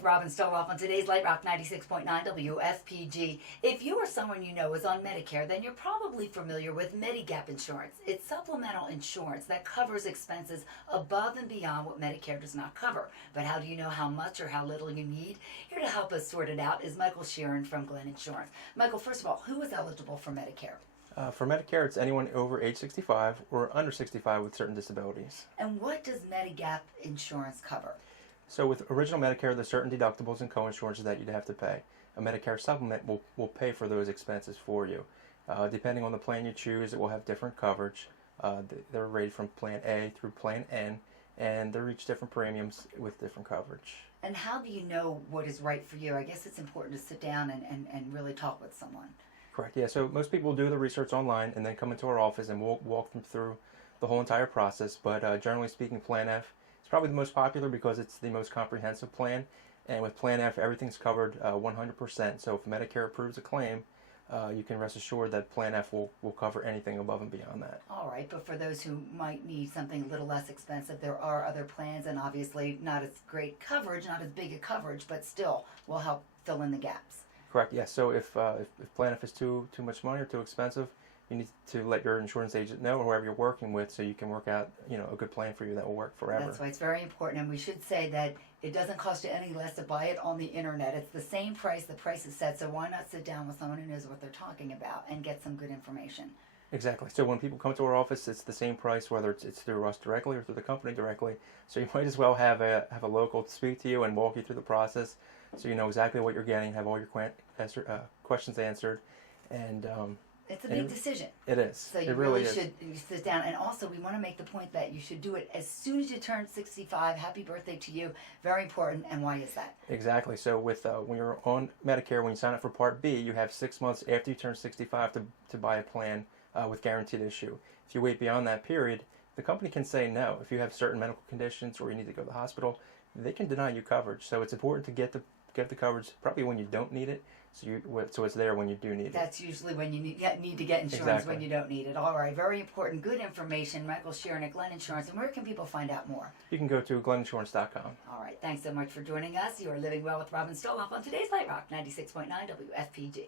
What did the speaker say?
with Robin Stoloff on today's Light Rock 96.9 WFPG. If you or someone you know is on Medicare, then you're probably familiar with Medigap insurance. It's supplemental insurance that covers expenses above and beyond what Medicare does not cover. But how do you know how much or how little you need? Here to help us sort it out is Michael Sheeran from Glenn Insurance. Michael, first of all, who is eligible for Medicare? For Medicare, it's anyone over age 65 or under 65 with certain disabilities. And what does Medigap insurance cover? So with original Medicare, there's certain deductibles and co-insurances that you'd have to pay. A Medicare supplement will pay for those expenses for you. Depending on the plan you choose, it will have different coverage. They're rated from Plan A through Plan N, and they're each different premiums with different coverage. And how do you know what is right for you? I guess it's important to sit down and really talk with someone. Correct, yeah. So most people do the research online and then come into our office and we'll walk them through the whole entire process. But generally speaking, Plan F is probably the most popular because it's the most comprehensive plan. And with Plan F, everything's covered 100%. So if Medicare approves a claim, you can rest assured that Plan F will cover anything above and beyond that. All right, but for those who might need something a little less expensive, there are other plans, and obviously not as great coverage, not as big a coverage, but still will help fill in the gaps. Correct, yes. So if Plan F is too much money or too expensive, you need to let your insurance agent know or whoever you're working with so you can work out a good plan for you that will work forever. That's why it's very important, and we should say that it doesn't cost you any less to buy it on the internet. It's the same price, the price is set, so why not sit down with someone who knows what they're talking about and get some good information? Exactly. So when people come to our office, it's the same price whether it's through us directly or through the company directly. So you might as well have a local speak to you and walk you through the process so you know exactly what you're getting, have all your questions answered, and it's a big decision. It is. So you really should sit down. And also, we want to make the point that you should do it as soon as you turn 65. Happy birthday to you. Very important. And why is that? Exactly. So with when you're on Medicare, when you sign up for Part B, you have 6 months after you turn 65 to buy a plan with guaranteed issue. If you wait beyond that period, the company can say no. If you have certain medical conditions or you need to go to the hospital, they can deny you coverage. So it's important to get the coverage probably when you don't need it, so it's there when you do need it. That's usually when you need to get insurance. Exactly. When you don't need it. All right, very important, good information. Michael Sheeran at Glenn Insurance. And where can people find out more? You can go to glenninsurance.com. All right, thanks so much for joining us. You are living well with Robin Stoloff on today's Light Rock 96.9 WFPG.